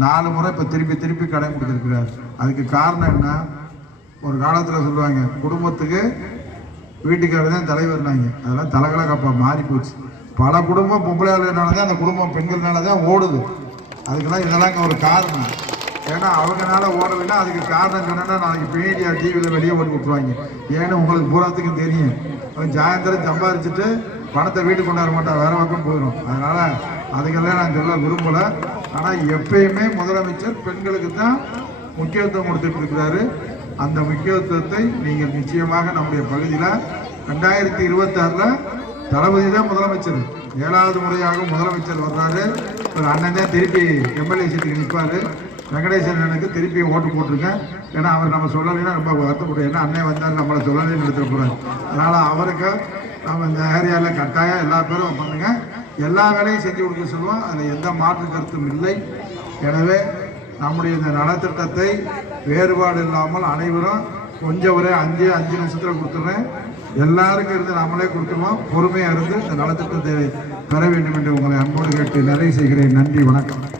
நாலு முறை இப்போ திருப்பி திருப்பி கடன் கொடுத்துருக்கிறார். அதுக்கு காரணம் என்ன? ஒரு காலத்தில் சொல்லுவாங்க குடும்பத்துக்கு வீட்டுக்காரர் தான் தலைவர்னாங்க. அதெல்லாம் தலகல கப்பா மாறி போச்சு. பல குடும்பம் பொம்பளையாளனால தான் அந்த குடும்பம் பெண்கள்னால தான் ஓடுது. அதுக்கெல்லாம் இதெல்லாம் ஒரு காரணம். ஏன்னா அவங்கனால ஓடலைன்னா அதுக்கு காரணம் என்னன்னா நாளைக்கு மீடியா டிவியில் வெளியே ஓடி விட்டுருவாங்க. ஏன்னு உங்களுக்கு பூராத்துக்கும் தெரியும். அவன் சாயந்தரம் சம்பாரிச்சுட்டு பணத்தை வீட்டுக்கு கொண்டாட மாட்டான் வேற பக்கம் போயிடும் அதனால அதுக்கெல்லாம் நான் சொல்ல விரும்பலை. ஆனால் எப்பயுமே முதலமைச்சர் பெண்களுக்கு தான் முக்கியத்துவம் கொடுத்துட்டு இருக்கிறாரு. அந்த முக்கியத்துவத்தை நீங்கள் நிச்சயமாக நம்முடைய பகுதியில் ரெண்டாயிரத்தி இருபத்தாறில் தளபதி தான் முதலமைச்சர். ஏழாவது முறையாக முதலமைச்சர் வர்றாரு. ஒரு அண்ணன் தான் திருப்பி எம்எல்ஏ சீட்டுக்கு நிற்பாரு வெங்கடேசன் அண்ணனுக்கு திருப்பி ஓட்டு போட்டிருக்கேன். ஏன்னா அவர் நம்ம சொல்லலைன்னா ரொம்ப வருத்தப்படும் ஏன்னா அண்ணன் வந்தார் நம்மளை சொல்லலைன்னு எடுத்துகிட்டு போறாரு. அதனால் அவருக்கு நம்ம இந்த ஏரியாவில் கட்டாயம் எல்லா பேரும் பண்ணுங்கள் எல்லா வேலையும் செஞ்சு கொடுக்க சொல்லுவோம். அதில் எந்த மாற்று கருத்தும் இல்லை. எனவே நம்முடைய இந்த நலத்திட்டத்தை வேறுபாடு இல்லாமல் அனைவரும் கொஞ்சம் ஒரு அஞ்சு அஞ்சு நிமிஷத்தில் கொடுத்துருவேன் எல்லாருக்கும் இருந்து நம்மளே கொடுத்துருவோம். பொறுமையாக இருந்து இந்த நலத்திட்டத்தை பெற வேண்டும் என்று உங்களை அன்போடு கேட்டு நிறைவு செய்கிறேன். நன்றி வணக்கம்.